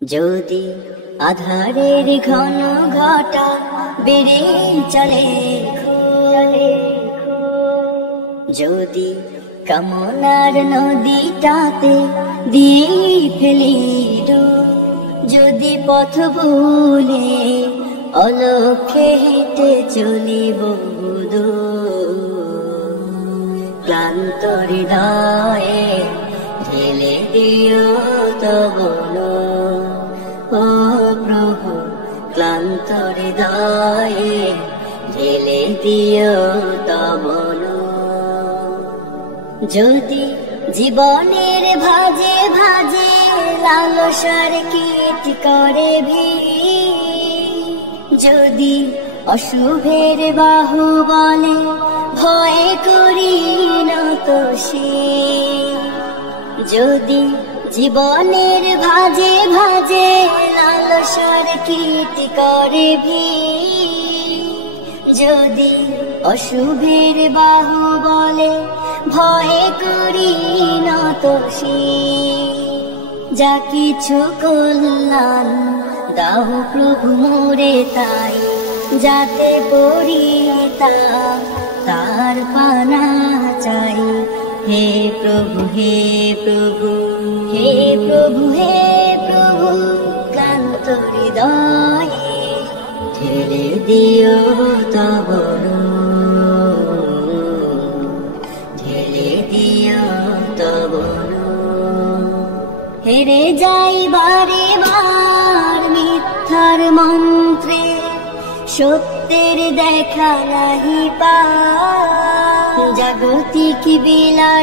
যদি আধারের ঘন ঘটা বেড়ে চলে যদি কামনার নদীটাতে দিয়ে ফেলি যদি পথ ভুলে অলক্ষে হেঁটে চলি ক্লান্ত হৃদয়ে ঢেলে দিও তব ও প্রভু ক্লান্ত হৃদয়ে ঢেলে দিও তব যদি জীবনের ভাজে ভাজে লালসার কীট করে যদি অশুভের বাহু বলে ভয় করি না তো সে যদি জীবনের ভাজে ভাজে লালসার কীট করে যদি অশুভের বাহু বলে ভয় করি না তো সে যা কিছু কল্যাণ দাও প্রভু মোরে তাই যাতে পড়ি তার পানা চাই হে প্রভু হে প্রভু হে প্রভু হে প্রভু ক্লান্ত হৃদয়ে ঢেলে দিও তব ঢেলে দিও তব হেরে যাই বারে বার মিথ্যার মন্ত্রে সত্যের দেখা নাহি পা জাগতিক বিলাস